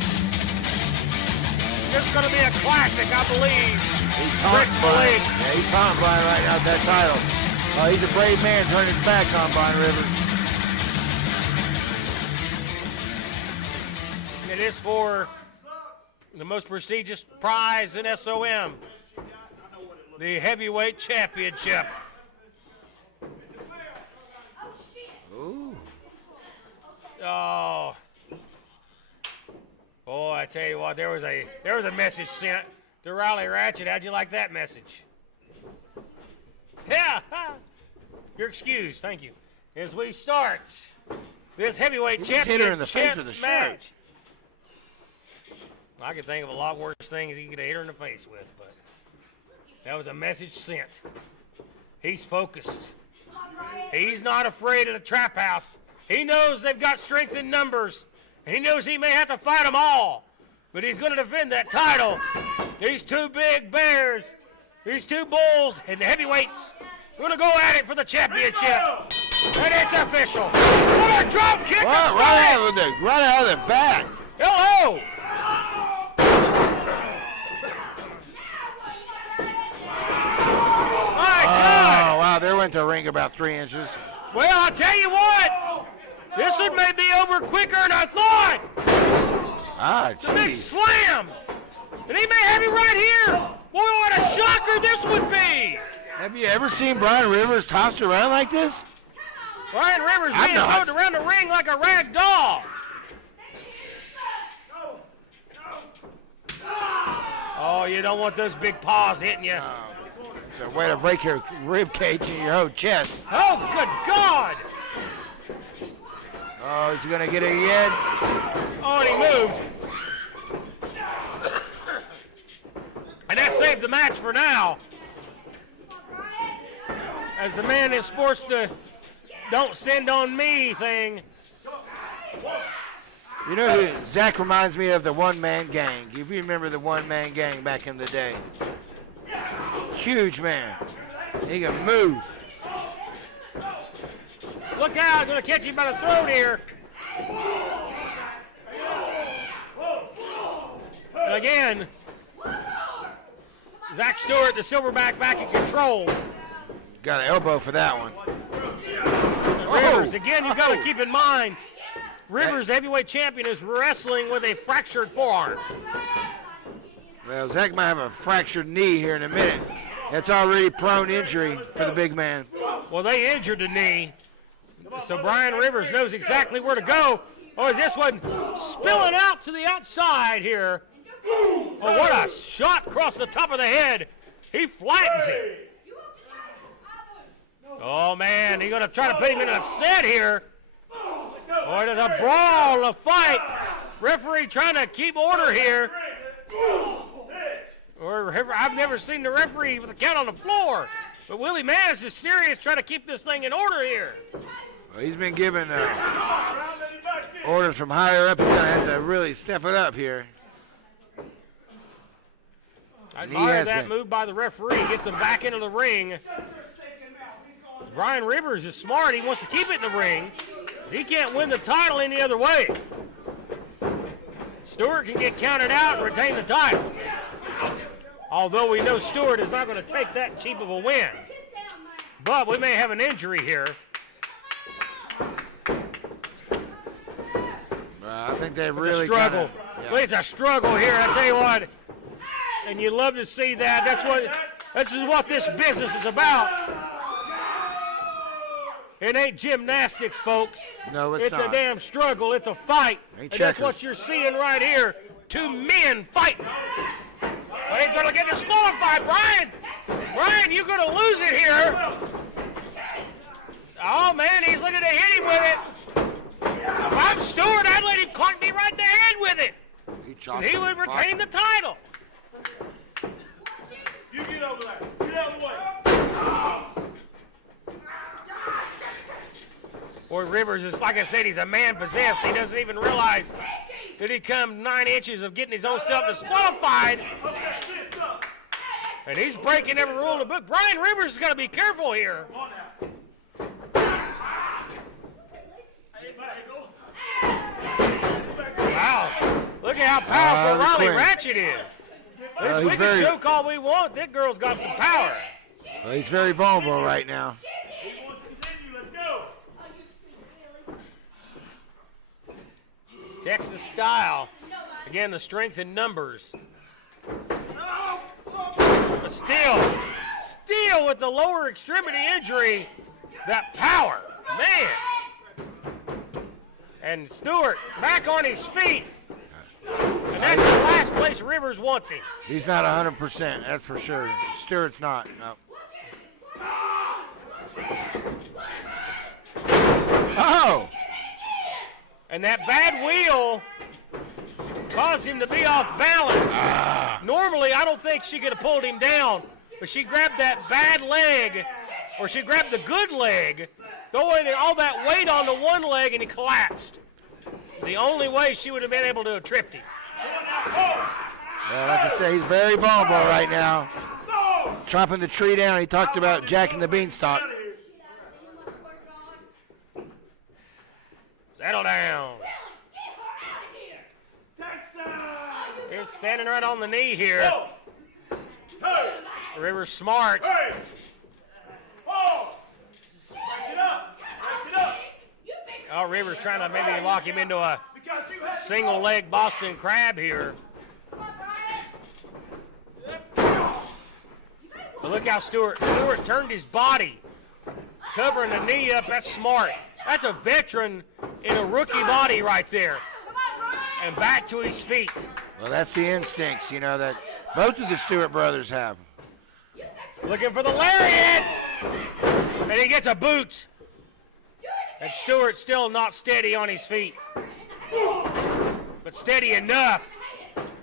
This is going to be a classic, I believe. He's taunting Brian. Yeah, he's taunting Brian right now with that title. He's a brave man turning his back on Brian Rivers. It is for the most prestigious prize in SOM, the heavyweight championship. Ooh. Oh, boy! I tell you what, there was a message sent to Riley Ratchet. How'd you like that message? Yeah, you're excused. Thank you. As we start this heavyweight He just hit her in the face championship with a shirt. match. I could think of a lot worse things he could have hit her in the face with, but that was a message sent. He's focused. He's not afraid of the Trap House. He knows they've got strength in numbers. He knows he may have to fight them all, but he's going to defend that title. These 2 big bears, these 2 bulls, and the heavyweights are going to go at it for the championship. And it's official. What a drop kick! Right out of the back. Hello! My God! Oh, wow, they went to a ring about 3 inches. Well, I'll tell you what. This one may be over quicker than I thought. Ah, The big jeez. slam. And he may have it right here. Boy, what a shocker this would be. Have you ever seen Brian Rivers tossed around like this? Brian Rivers I'm being not. thrown around the ring like a rag doll. Oh, you don't want those big paws hitting you. It's a way to break your rib cage and your whole chest. Oh, good God. Oh, is he going to get it again? Oh, and he moved. And that saved the match for now. As the man is forced to don't send on me thing. You know who Zach reminds me of? The one-man gang. If you remember the one-man gang back in the day. Huge man. He can move. Look out, going to catch him by the throat here. And again, Zach Stewart, the Silverback, back in control. Got an elbow for that one. Rivers, again, you've got to keep in mind, Rivers, the heavyweight champion, is wrestling with a fractured forearm. Well, Zach might have a fractured knee here in a minute. That's already prone injury for the big man. Well, they injured the knee, so Brian Rivers knows exactly where to go. Oh, is this one spilling out to the outside here? Oh, what a shot across the top of the head. He flattens him. Oh, man, he's going to try to put him in a set here. Boy, there's a brawl, a fight. Referee trying to keep order here. I've never seen the referee with a count on the floor. But Willie Manis is serious trying to keep this thing in order here. Well, he's been given orders from higher up. He's going to have to really step it up here. I admire that move by the referee. Gets him back into the ring. Brian Rivers is smart. He wants to keep it in the ring. He can't win the title any other way. Stewart can get counted out and retain the title. Although we know Stewart is not going to take that cheap of a win. But we may have an injury here. I think they really struggle. Yeah. Well, it's a struggle here, I tell you what. And you love to see that. This is what this business is about. It ain't gymnastics, folks. No, it's not. It's a damn struggle. It's a fight. Ain't And that's what you're seeing right here. Two men fighting. But he's going to get disqualified, Brian. Brian, you're going to lose it here. Oh, man, he's looking to hit him with it. If I'm Stewart, I'd let him clock me right in the head with it. He would retain the title. You get over there. Get out of the way. Boy, Rivers is, like I said, he's a man possessed. He doesn't even realize that he come 9 inches of getting his own self disqualified. And he's breaking every rule in the book. Brian Rivers is going to be careful here. Wow. Look at how powerful Riley Ratchet is. We can joke all we want. That girl's got some power. Well, he's very vulnerable right now. Texas style. Again, the strength in numbers. But still with the lower extremity injury, that power, man. And Stewart back on his feet. And that's the last place Rivers wants him. He's not 100%, that's for sure. Stewart's not, no. Oh! And that bad wheel caused him to be off balance. Normally, I don't think she could have pulled him down, but she grabbed that bad leg, or she grabbed the good leg, throwing all that weight on the one leg, and he collapsed. The only way she would have been able to have tripped him. Well, like I say, he's very vulnerable right now. Chopping the tree down. He talked about Jack and the Beanstalk. Settle down. He's standing right on the knee here. Rivers smart. Oh, Rivers trying to maybe lock him into a single leg Boston Crab here. But look how Stewart turned his body, covering the knee up. That's smart. That's a veteran in a rookie body right there. And back to his feet. Well, that's the instincts, you know, that both of the Stewart brothers have. Looking for the lariat. And he gets a boot. And Stewart's still not steady on his feet. But steady enough.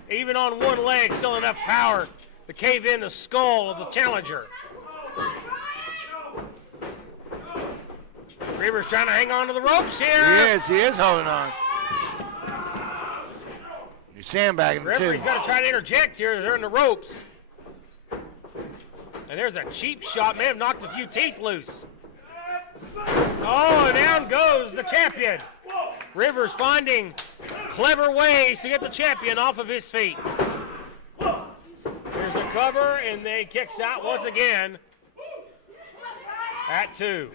Even on one leg, still enough power to cave in the skull of the challenger. Rivers trying to hang on to the ropes here. He is holding on. He's sandbagging The him, too. referee's got to try to interject here. They're in the ropes. And there's a cheap shot. May have knocked a few teeth loose. Oh, and down goes the champion. Rivers finding clever ways to get the champion off of his feet. There's the cover, and then he kicks out once again at 2.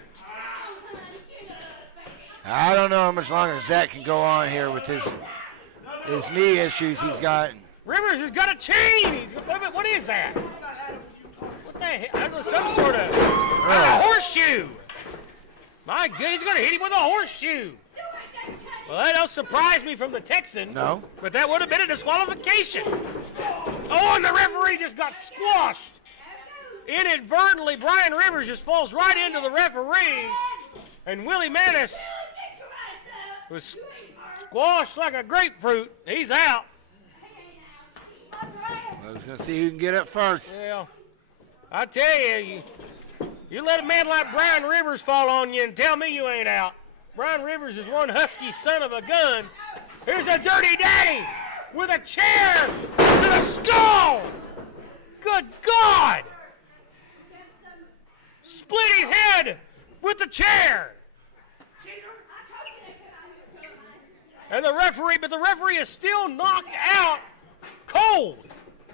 I don't know how much longer Zach can go on here with his knee issues he's got. Rivers has got a chain. What is that? What the heck? That was some sort of a horseshoe. My goodness, he's going to hit him with a horseshoe. Well, that don't surprise me from the Texan. No. But that would have been a disqualification. Oh, and the referee just got squashed. Inadvertently, Brian Rivers just falls right into the referee. And Willie Manis was squashed like a grapefruit. He's out. I was going to see who can get up first. Well, I tell you, you let a man like Brian Rivers fall on you and tell me you ain't out. Brian Rivers is one husky son of a gun. Here's a dirty daddy with a chair to the skull. Good God. Split his head with the chair. And the referee is still knocked out cold.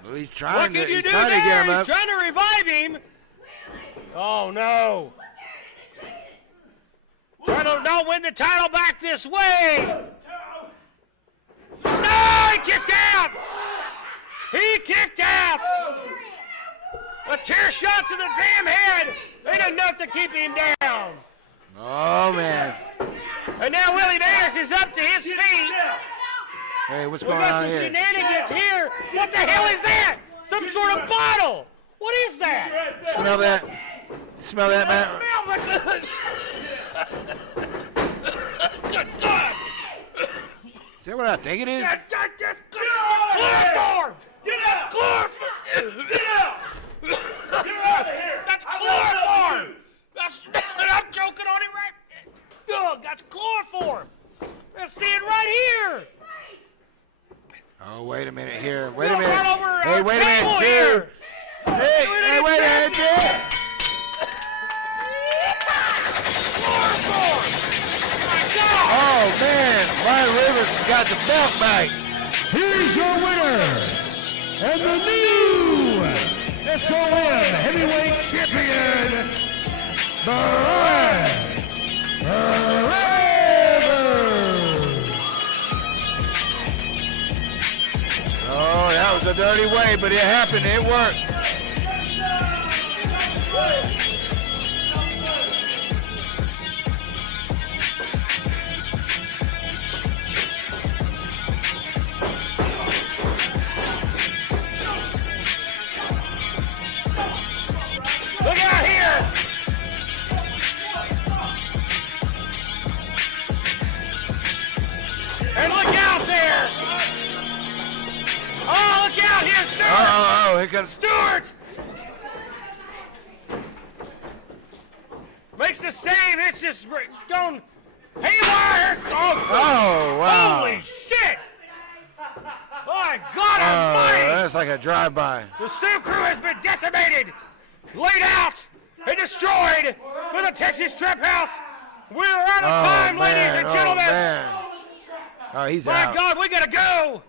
Well, he's What trying can to you do get there? him up. He's trying to revive him. Oh, no. Trying to not win the title back this way. No, he kicked out. He kicked out. A chair shot to the damn head ain't enough to keep him down. Oh, man. And now Willie Manis is up to his feet. Hey, what's We going got on some here? shenanigans here. What the hell is that? Some sort of bottle. What is that? Smell that? Smell that, Matt? Smell good God. Is that what I think it is? That's chloroform. Get out! Chloroform. Get out! You're out of here! That's I got nothing chloroform. to do. I'm choking on it right. Ugh, that's chloroform. I see it right here. Oh, wait a minute here. Wait a Look, minute. right over Hey, our wait a table minute, here. dude. Hey, wait a minute, dude. Chloroform. My God. Oh, man. Brian Rivers has got the belt back. Here's your winner, and the new SOM Heavyweight Champion, Brian Rivers. Oh, that was a dirty way, but it happened. It worked. Look out here. And look out there. Oh, look out here, Stewart. Oh, here comes Stewart. Makes the save. It's going haywire. Oh, wow. Holy shit. My God almighty. That's like a drive-by. The Stew crew has been decimated, laid out, and destroyed by the Texas Trap House. We're out of time, ladies and gentlemen. Oh, man. Oh, he's My out. God, we gotta go.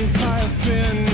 If I offend